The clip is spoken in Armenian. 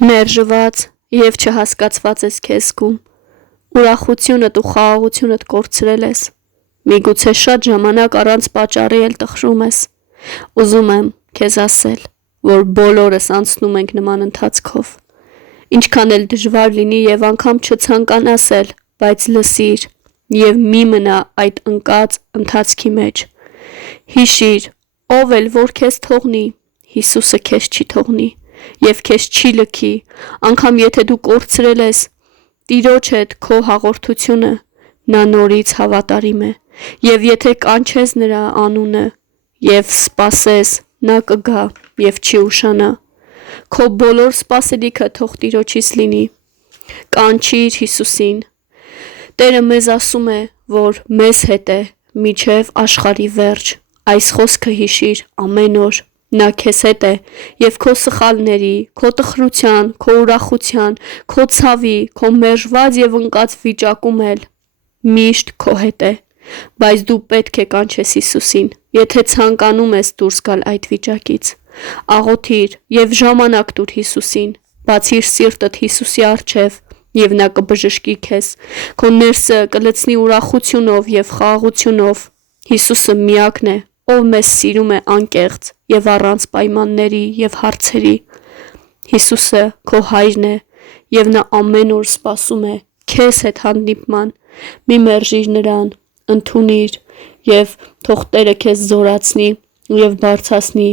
Մերժված և չհասկացված ես քեզ զգում, ուրախությունդ ու խաղաղությունդ կորցրել ես, միգուցե շատ ժամանակ առանց պատճառի էլ տխրում ես, ուզում եմ քեզ ասել, որ բոլորս անցնում ենք նման ընթացքով, ինչքան էլ դժվար լինի և անգամ չցանկանաս էլ, բայց լսիր և մի մնա այդ ընկած ընթացքի մեջ, հիշիր, ով էլ որ քեզ թողնի, Հիսուսը քեզ չի թողնի և քեզ չի լքի, անգամ եթե դու կորցրել ես Տիրոջ հետ քո հաղորդությունը, նա նորից հավատարիմ է և եթե կանչես նրա անունը և սպասես, նա կգա և չի ուշանա, քո բոլոր սպասելիքը թող Տիրոջից լինի, կանչիր Հիսուսին, Տերը մեզ ասում է, որ մեզ հետ է մինչև աշխարհի վերջ, այս խոսքը հիշիր ամեն օր, նա քեզ հետ է և քո սխալների, քո տխրության, քո ուրախության, քո ցավի, քո մերժված և ընկած վիճակում էլ միշտ քո հետ է, բայց դու պետք է կանչես Հիսուսին, եթե ցանկանում ես դուրս գալ այդ վիճակից, աղոթիր և ժամանակ տուր Հիսուսին, բացիր սիրտդ Հիսուսի առջև և նա կբժշկի քեզ, քո ներսը կլցնի ուրախությունով և խաղաղությունով, Հիսուսը միակն է, ով մեզ սիրում է անկեղծ և առանց պայմանների և հարցերի, Հիսուսը քո հայրն է և նա ամեն օր սպասում է քեզ հետ հանդիպման, մի մերժիր նրան, ընդունիր և թող Տերը քեզ զորացնի և բարձրացնի